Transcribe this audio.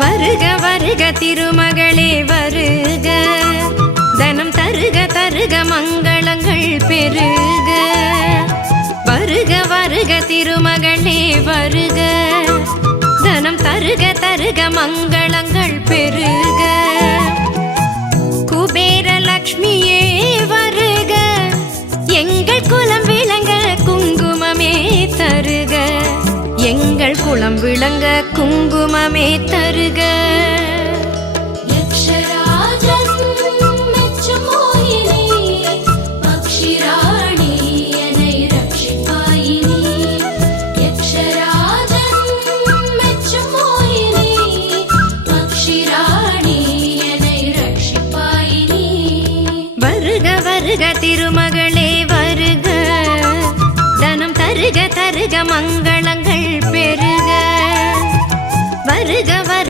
வருக வருக திருமகளே வருக, தனம் தருக தருக மங்களங்கள் பெருக. வருக வருக திருமகளே வருக, தனம் தருக தருக மங்களங்கள் பெருக. குபேர லக்ஷ்மியே வருக, எங்கள் குலம் விளங்க குங்குமமே தருக, எங்கள் குலம் விளங்க குங்குமமே தருக. வருக வருக திருமகளே வருக, தனம் தருக தருக மங்களங்கள் பெருக. வருக